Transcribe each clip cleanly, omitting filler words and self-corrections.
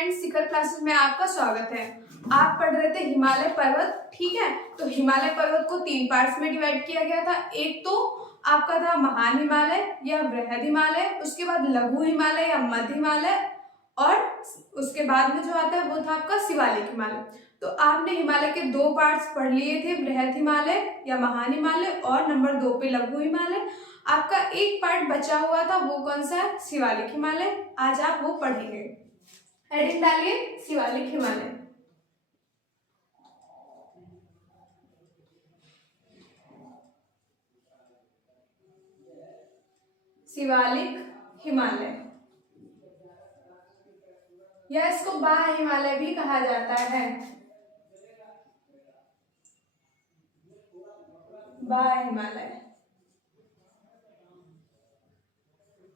Friends, शिखर classes में आपका स्वागत है। आप पढ़ रहे थे हिमालय पर्वत, ठीक है। तो हिमालय पर्वत को 3 पार्ट्स में डिवाइड किया गया था। एक तो आपका था महान हिमालय या वृहद हिमालय, उसके बाद लघु हिमालय या मध्य हिमालय, और उसके बाद में जो आता है वो था आपका शिवालिक हिमालय। तो आपने हिमालय के 2 पार्ट्स पढ़ लिए थे, वृहद हिमालय या महान हिमालय और नंबर 2 पे लघु हिमालय। आपका एक पार्ट बचा हुआ था, वो कौन सा है? शिवालिक हिमालय। आज आप वो पढ़ेंगे। हेडिंग डालिए शिवालिक हिमालय। शिवालिक हिमालय या इसको बाह्य हिमालय भी कहा जाता है। बाह्य हिमालय।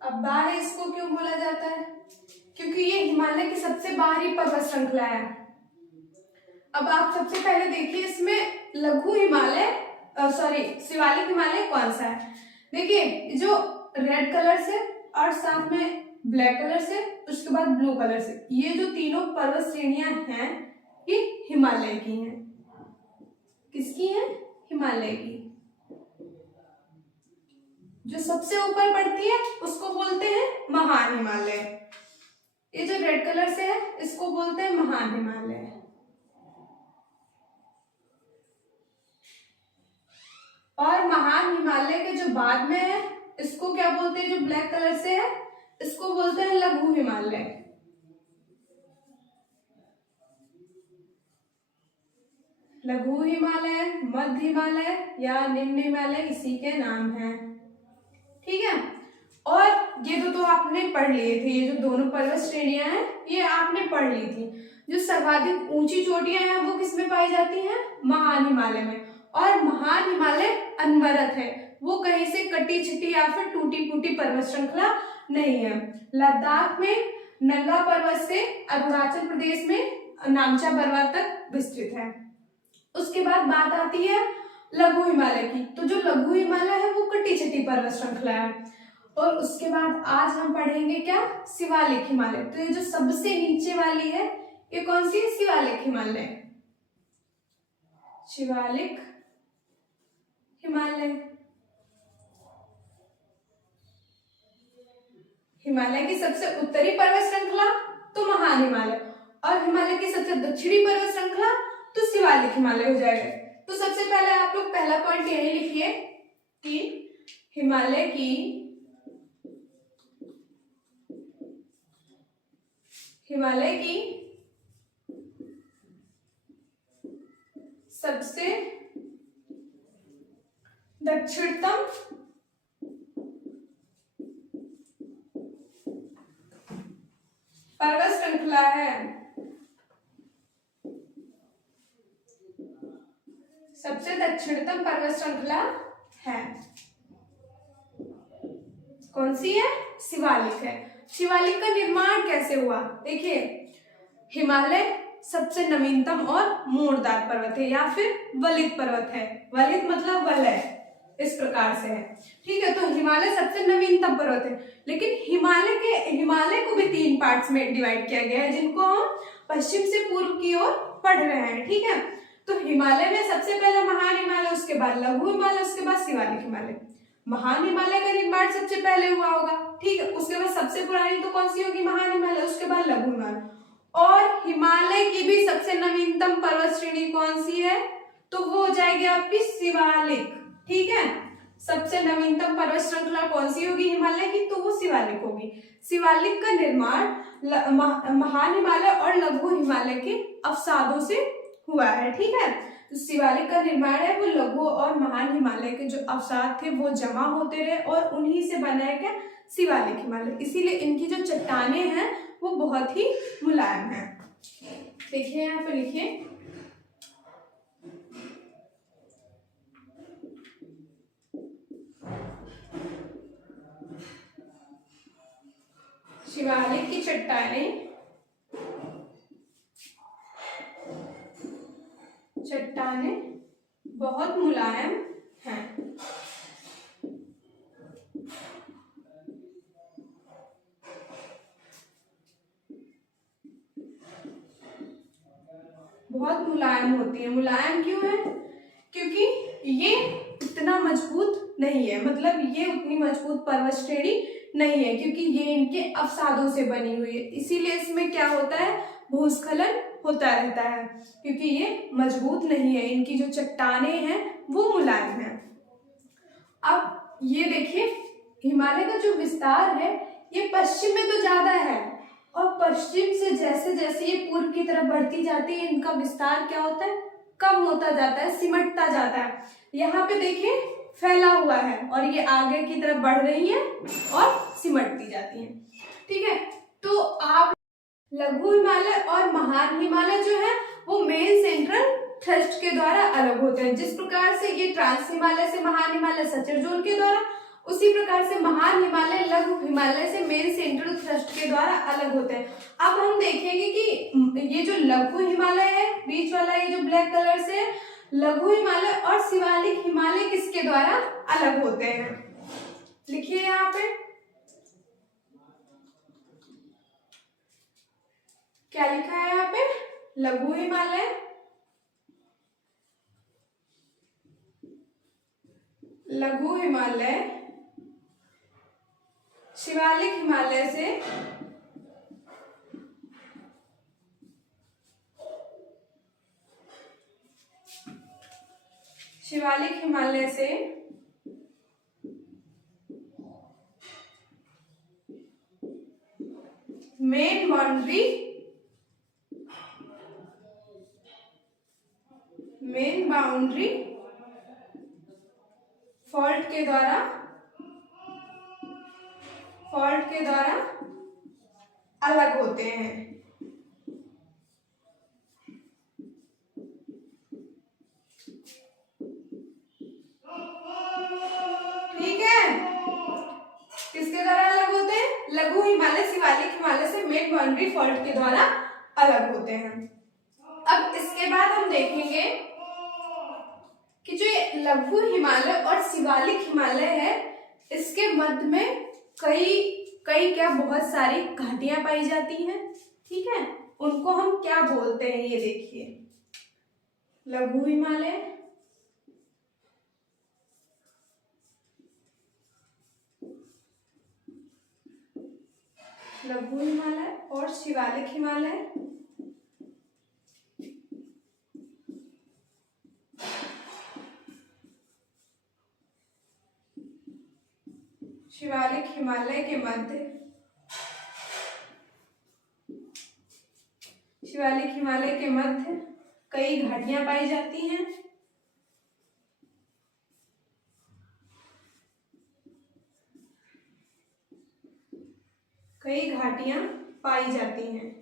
अब बाह्य इसको क्यों बोला जाता है? क्योंकि ये हिमालय की सबसे बाहरी पर्वत श्रृंखला है। अब आप सबसे पहले देखिए इसमें लघु हिमालय शिवालिक हिमालय कौन सा है। देखिए जो रेड कलर से और साथ में ब्लैक कलर से, उसके बाद ब्लू कलर से, ये जो तीनों पर्वत श्रेणियां हैं ये हिमालय की हैं। किसकी है? हिमालय की। जो सबसे ऊपर पड़ती है उसको बोलते हैं महान हिमालय। ये जो रेड कलर से है इसको बोलते हैं महान हिमालय। और महान हिमालय के जो बाद में है इसको क्या बोलते हैं? जो ब्लैक कलर से है इसको बोलते हैं लघु हिमालय। लघु हिमालय, मध्य हिमालय या निम्न हिमालय इसी के नाम हैं, ठीक है। और ये तो आपने पढ़ लिए थे, ये जो दोनों पर्वत श्रेणियां हैं ये आपने पढ़ ली थी। जो सर्वाधिक ऊंची चोटियां हैं वो किस में पाई जाती हैं? महान हिमालय में। और महान हिमालय अनवरत है, वो कहीं से कटी छिटी या फिर टूटी फूटी पर्वत श्रृंखला नहीं है। लद्दाख में नंगा पर्वत से अरुणाचल प्रदेश में नामचा पर्वत तक विस्तृत है। उसके बाद बात आती है लघु हिमालय की। तो जो लघु हिमालय है वो कटी छिटी पर्वत श्रृंखला है। और उसके बाद आज हम पढ़ेंगे क्या? शिवालिक हिमालय। तो ये जो सबसे नीचे वाली है ये कौन सी है? शिवालिक हिमालय। शिवालिक हिमालय। हिमालय की सबसे उत्तरी पर्वत श्रृंखला तो महान हिमालय, और हिमालय की सबसे दक्षिणी पर्वत श्रृंखला तो शिवालिक हिमालय हो जाएगा। तो सबसे पहले आप लोग पहला पॉइंट यही लिखिए कि हिमालय की सबसे दक्षिणतम पर्वत श्रृंखला है। सबसे दक्षिणतम पर्वत श्रृंखला है। कौन सी है? शिवालिक है। शिवालिक का निर्माण कैसे हुआ? देखिए हिमालय सबसे नवीनतम और मूड़दार पर्वत है या फिर वलित पर्वत है। वलित मतलब वलय, इस प्रकार से है, ठीक है। तो हिमालय सबसे नवीनतम पर्वत है, लेकिन हिमालय को भी 3 पार्ट्स में डिवाइड किया गया है, जिनको हम पश्चिम से पूर्व की ओर पढ़ रहे हैं, ठीक है। तो हिमालय में सबसे पहले महान हिमालय, उसके बाद लघु हिमालय, उसके बाद शिवालिक हिमालय। महान हिमालय का निर्माण सबसे पहले हुआ होगा, ठीक है। उसके बाद सबसे पुरानी तो कौन सी होगी? महान हिमालय, उसके बाद लघु हिमालय। और हिमालय की भी सबसे नवीनतम पर्वत श्रेणी कौन सी है? तो वो हो जाएगी आपकी शिवालिक, ठीक है। सबसे नवीनतम पर्वत श्रृंखला कौन सी होगी हिमालय की? तो वो शिवालिक होगी। शिवालिक का निर्माण महान हिमालय और लघु हिमालय के अवसादों से हुआ है, ठीक है। तो शिवालिक का निर्माण है वो लघु और महान हिमालय के जो अवसाद थे वो जमा होते रहे और उन्हीं से बना है क्या? शिवालिक हिमालय। इसीलिए इनकी जो चट्टानें हैं वो बहुत ही मुलायम है। देखिए यहाँ पे लिखिए शिवालिक की चट्टानें बहुत मुलायम हैं। है। मुलायम क्यों है? क्योंकि ये इतना मजबूत नहीं है, मतलब ये उतनी मजबूत पर्वत श्रेणी नहीं है, क्योंकि ये इनके अवसादों से बनी हुई है, इसीलिए इसमें क्या होता है, भूस्खलन होता रहता है, क्योंकि ये मजबूत नहीं है, इनकी जो चट्टानें हैं वो मुलायम है। अब ये देखिए, हिमालय का जो विस्तार है ये पश्चिम में तो ज्यादा है, और पश्चिम से जैसे जैसे ये पूर्व की तरफ बढ़ती जाती है, इनका विस्तार क्या होता है, कम होता जाता है, सिमटता जाता है। यहाँ पे देखिए फैला हुआ है, और ये आगे की तरफ बढ़ रही है और सिमटती जाती है। ठीक है, तो आप लघु हिमालय और महान हिमालय जो है वो मेन सेंट्रल थ्रस्ट के द्वारा अलग होते हैं। जिस प्रकार से ये ट्रांस हिमालय से महान हिमालय सचर जोन के द्वारा, उसी प्रकार से महान हिमालय लघु हिमालय से मेन सेंट्रल थ्रस्ट के द्वारा अलग होते हैं। अब हम देखेंगे कि ये जो लघु हिमालय है, बीच वाला ये जो ब्लैक कलर से है, लघु हिमालय और शिवालिक हिमालय किसके द्वारा अलग होते हैं। लिखिए यहाँ पे क्या लिखा है, यहाँ पे लघु हिमालय, लघु हिमालय शिवालिक हिमालय से मेन बाउंड्री फॉल्ट के द्वारा अलग होते हैं। ठीक है, किसके द्वारा अलग होते हैं, लघु हिमालय शिवालिक हिमालय से मेन बाउंड्री फॉल्ट के द्वारा अलग होते हैं। अब इसके बाद हम देखेंगे कि जो लघु हिमालय और शिवालिक हिमालय है, इसके मध्य में कई क्या बहुत सारी घाटियां पाई जाती हैं। ठीक है, उनको हम क्या बोलते हैं, ये देखिए, लघु हिमालय, लघु हिमालय और शिवालिक हिमालय। शिवालिक हिमालय के मध्य, शिवालिक हिमालय के मध्य कई घाटियां पाई जाती हैं। कई घाटियां पाई जाती हैं।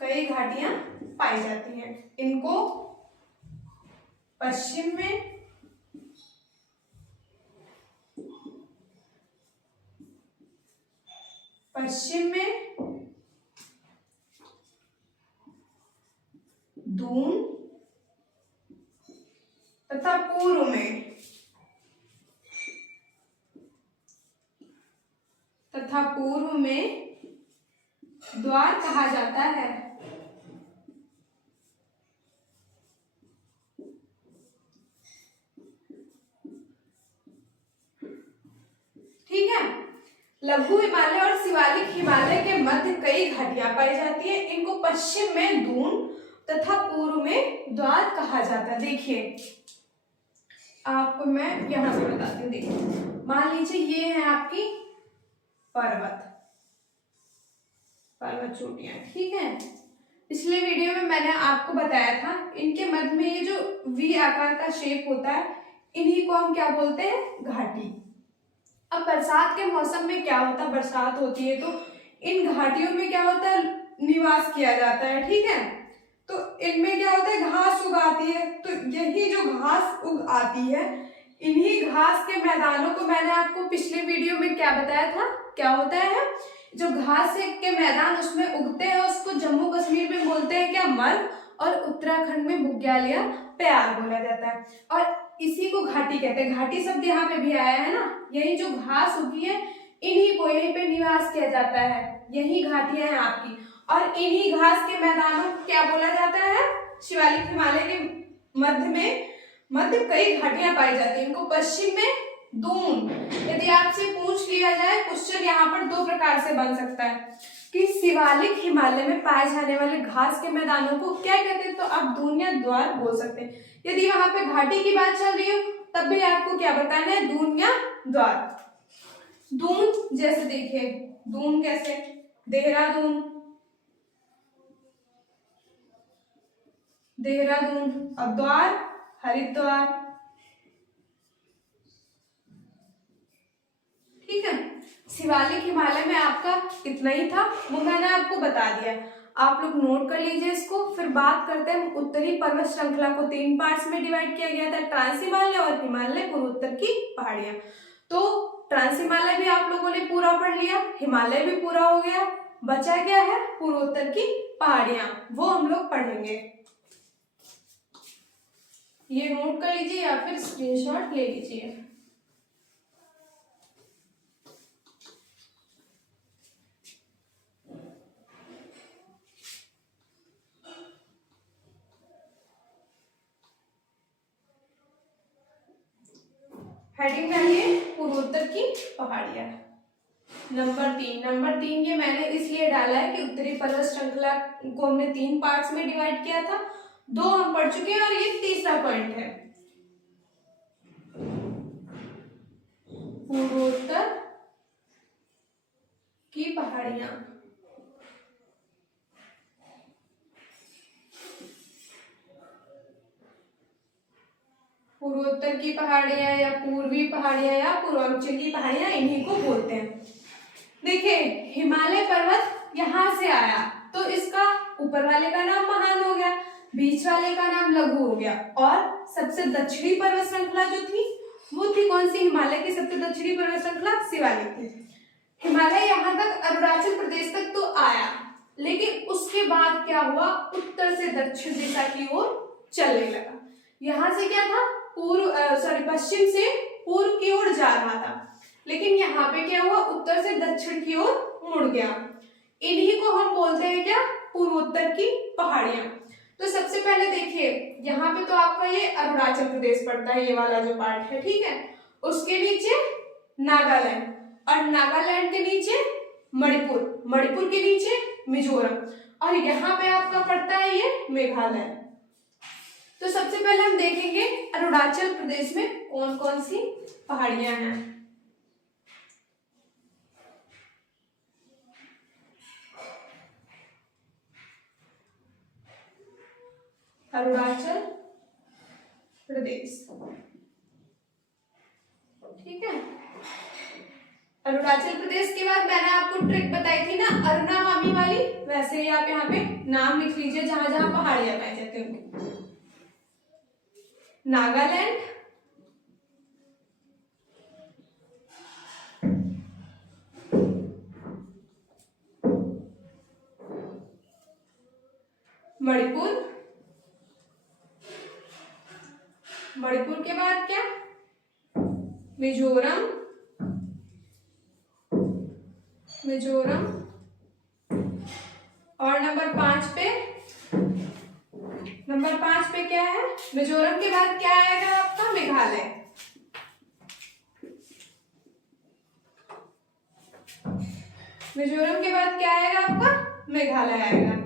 कई घाटियां पाई जाती हैं। इनको पश्चिम में दून तथा पूर्व में द्वार कहा जाता है। ठीक है, लघु हिमालय और शिवालिक हिमालय के मध्य कई घाटियां पाई जाती है। इनको पश्चिम में दून तथा पूर्व में द्वार कहा जाता है। देखिए, आपको मैं यहां से बताती हूँ। देखिए, मान लीजिए ये है आपकी पर्वत चोटियां। ठीक है, पिछले वीडियो में मैंने आपको बताया था, इनके मध्य में ये जो वी आकार का शेप होता है, इन्हीं को हम क्या बोलते हैं, घाटी। अब बरसात के मौसम में क्या होता है, बरसात होती है तो इन घाटियों में क्या होता है, निवास किया जाता है। ठीक है, तो इनमें क्या होता है, घास उग आती है। तो यही जो घास उग आती है, इन्हीं घास के मैदानों को मैंने आपको पिछले वीडियो में क्या बताया था, क्या होता है, जो घास के मैदान उसमें उगते हैं उसको जम्मू कश्मीर में बोलते हैं क्या, मर्ग, और उत्तराखंड में बुग्याल या प्यार बोला जाता है, और इसी को घाटी कहते हैं। घाटी शब्द यहाँ पे भी आया है ना, यही जो घास उगी है, इन्हीं को यहीं पे निवास किया जाता है। यही घाटियां हैं आपकी। और इन्हीं घास के मैदानों को क्या बोला जाता है? शिवालिक हिमालय के मध्य कई घाटियां पाई जाती हैं। इनको पश्चिम में दून। यदि आपसे पूछ लिया जाए क्वेश्चन, यहाँ पर दो प्रकार से बन सकता है कि शिवालिक हिमालय में पाए जाने वाले घास के मैदानों को क्या कहते हैं, तो आप दून या द्वार बोल सकते हैं। यदि वहां पे घाटी की बात चल रही हो तब भी आपको क्या बताना है, दून या द्वार। दून जैसे देखिए, दून कैसे, देहरादून, देहरादून। अब द्वार, हरिद्वार। ठीक है, शिवालिक हिमालय में आपका इतना ही था, वो मैंने आपको बता दिया। आप लोग नोट कर लीजिए इसको। फिर बात करते हैं उत्तरी पर्वत श्रृंखला को 3 पार्ट्स में डिवाइड किया गया था, ट्रांस हिमालय और हिमालय पूर्वोत्तर की पहाड़ियां। तो ट्रांस हिमालय भी आप लोगों ने पूरा पढ़ लिया, हिमालय भी पूरा हो गया, बचा क्या है, पूर्वोत्तर की पहाड़ियां, वो हम लोग पढ़ेंगे। ये नोट कर लीजिए या फिर स्क्रीनशॉट ले लीजिए। हेडिंग डालिए पूर्वोत्तर की पहाड़ियां। नंबर 3 ये मैंने इसलिए डाला है कि उत्तरी पर्वत श्रृंखला को हमने 3 पार्ट्स में डिवाइड किया था, 2 हम पढ़ चुके हैं और ये तीसरा पॉइंट है, पूर्वोत्तर की पहाड़ियां। पूर्वोत्तर की पहाड़ियां या पूर्वी पहाड़ियां या पूर्वांचल की पहाड़ियां, इन्हीं को बोलते हैं। देखिए, हिमालय पर्वत यहां से आया तो इसका ऊपर वाले का नाम महान हो गया, बीच वाले का नाम लघु हो गया, और सबसे दक्षिणी पर्वत श्रृंखला जो थी वो थी कौन सी, हिमालय की सबसे दक्षिणी पर्वत श्रृंखला शिवालिक थी। हिमालय यहाँ तक अरुणाचल प्रदेश तक तो आया, लेकिन उसके बाद क्या हुआ, उत्तर से दक्षिण दिशा की ओर चलने लगा। यहाँ से क्या था, पश्चिम से पूर्व की ओर जा रहा था, लेकिन यहाँ पे क्या हुआ, उत्तर से दक्षिण की ओर मुड़ गया। इन्हीं को हम बोलते हैं क्या, पूर्वोत्तर की पहाड़ियां। तो सबसे पहले देखिए, यहाँ पे तो आपका ये अरुणाचल प्रदेश पड़ता है, ये वाला जो पार्ट है, ठीक है। उसके नीचे नागालैंड, और नागालैंड के नीचे मणिपुर, मणिपुर के नीचे मिजोरम, और यहाँ पे आपका पड़ता है ये मेघालय। तो सबसे पहले हम देखेंगे अरुणाचल प्रदेश में कौन कौन सी पहाड़ियां हैं। अरुणाचल प्रदेश, ठीक है। अरुणाचल प्रदेश के बाद मैंने आपको ट्रिक बताई थी ना, अरुणा मामी वाली, वैसे ही आप यहाँ पे नाम लिख लीजिए जहां जहां पहाड़ियां पाई जाती होंगी। नागालैंड, मणिपुर, मणिपुर के बाद क्या, मिजोरम, मिजोरम, और नंबर 5 पे क्या है, मिजोरम के बाद क्या आएगा आपका, मेघालय। मिजोरम के बाद क्या आएगा आपका, मेघालय आएगा,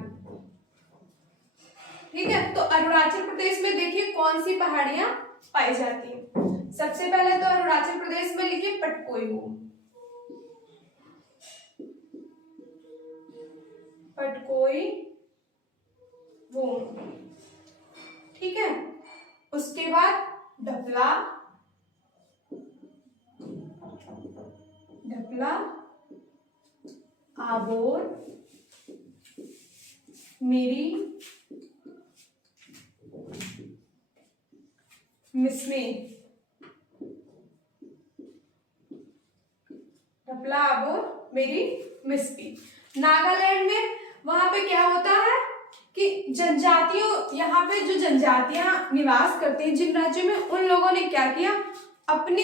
ठीक है। तो अरुणाचल प्रदेश में देखिए कौन सी पहाड़ियां पाई जाती हैं। सबसे पहले तो अरुणाचल प्रदेश में लिखिए पटकोई, पटकोई वो, ठीक है। उसके बाद ढपला, ढपला, आबोर, मिरी, मिसमी, ढपला, आबोर, मिरी, मिस्पी। नागालैंड में वहां पे क्या होता है कि जनजातियों, यहाँ पे जो जनजातियां निवास करती हैं जिन राज्यों में, उन लोगों ने क्या किया, अपने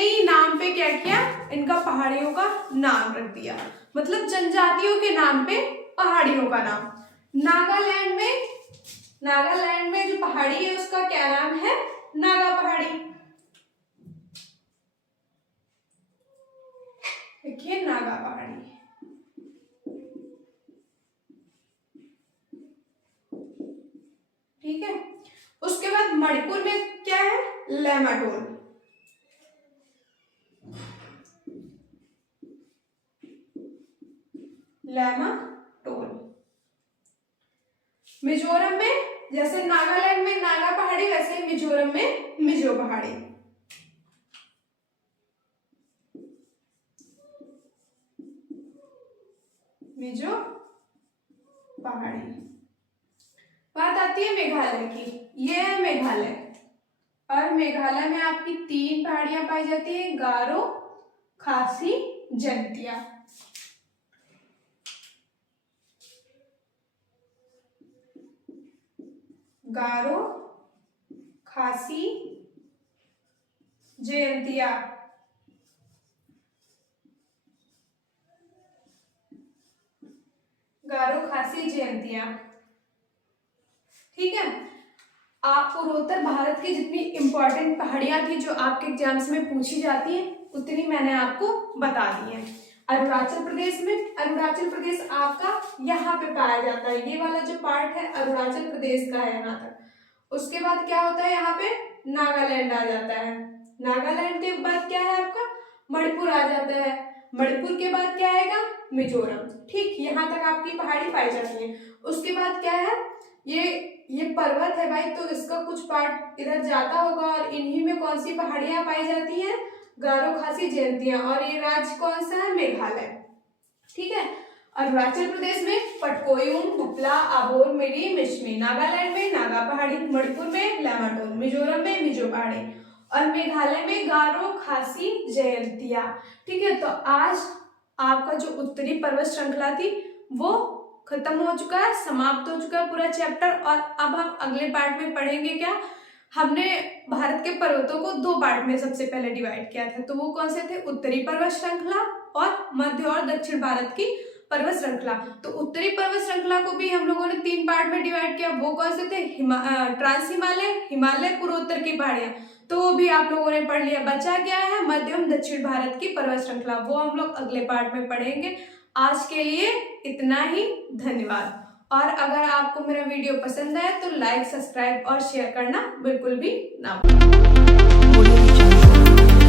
ही नाम पे क्या किया, इनका पहाड़ियों का नाम रख दिया, मतलब जनजातियों के नाम पे पहाड़ियों का नाम। नागालैंड में जो पहाड़ी है उसका क्या नाम है? नागा पहाड़ी। देखिए नागा पहाड़ी। ठीक है, उसके बाद मणिपुर में क्या है? लैमाटोल। मिजोरम में, जैसे नागालैंड में नागा पहाड़ी, वैसे मिजोरम में मिजो पहाड़ी। मिजो पहाड़ी। बात आती है मेघालय की। ये है मेघालय, और मेघालय में आपकी 3 पहाड़ियां पाई जाती है, गारो, खासी, जंतिया। गारो, खासी, जयंतिया। गारो, खासी, जयंतिया। ठीक है, आप पूर्वोत्तर भारत की जितनी इंपॉर्टेंट पहाड़ियां थी जो आपके एग्जाम्स में पूछी जाती है उतनी मैंने आपको बता दी है। अरुणाचल प्रदेश आपका यहाँ पे पाया जाता है, ये वाला जो पार्ट है अरुणाचल प्रदेश का है यहाँ तक। उसके बाद क्या होता है, यहाँ पे नागालैंड आ जाता है। नागालैंड के बाद क्या है आपका? मणिपुर आ जाता है। मणिपुर के बाद क्या आएगा? मिजोरम। ठीक, यहाँ तक आपकी पहाड़ी पाई जाती है। उसके बाद क्या है, ये पर्वत है भाई, तो इसका कुछ पार्ट इधर जाता होगा, और इन्हीं में कौन सी पहाड़ियां पाई जाती हैं? गारो, खासी, जयंतिया। और ये राज्य कौन सा है? मेघालय। ठीक है, अरुणाचल प्रदेश में पटकोयुम, हुपला, आबोर, मिरी, मिश्मी। नागालैंड में नागा पहाड़ी, मणिपुर में लैमाटोल, मिजोरम में मिजो पहाड़ी, और मेघालय में गारो, खासी, जयंतिया। ठीक है, तो आज आपका जो उत्तरी पर्वत श्रृंखला थी वो खत्म हो चुका है, समाप्त हो चुका है पूरा चैप्टर। और अब हम अगले पार्ट में पढ़ेंगे क्या? हमने भारत के पर्वतों को 2 पार्ट में सबसे पहले डिवाइड किया था, तो वो कौन से थे? उत्तरी पर्वत श्रृंखला और मध्य और दक्षिण भारत की पर्वत श्रृंखला। तो उत्तरी पर्वत श्रृंखला को भी हम लोगों ने 3 पार्ट में डिवाइड किया। वो कौन से थे? ट्रांस हिमालय, हिमालय, पूर्वोत्तर की पहाड़ियां, तो वो भी आप लोगों ने पढ़ लिया। बचा क्या है? मध्यम दक्षिण भारत की पर्वत श्रृंखला, वो हम लोग अगले पार्ट में पढ़ेंगे। आज के लिए इतना ही, धन्यवाद। और अगर आपको मेरा वीडियो पसंद आए तो लाइक, सब्सक्राइब और शेयर करना बिल्कुल भी ना भूलें।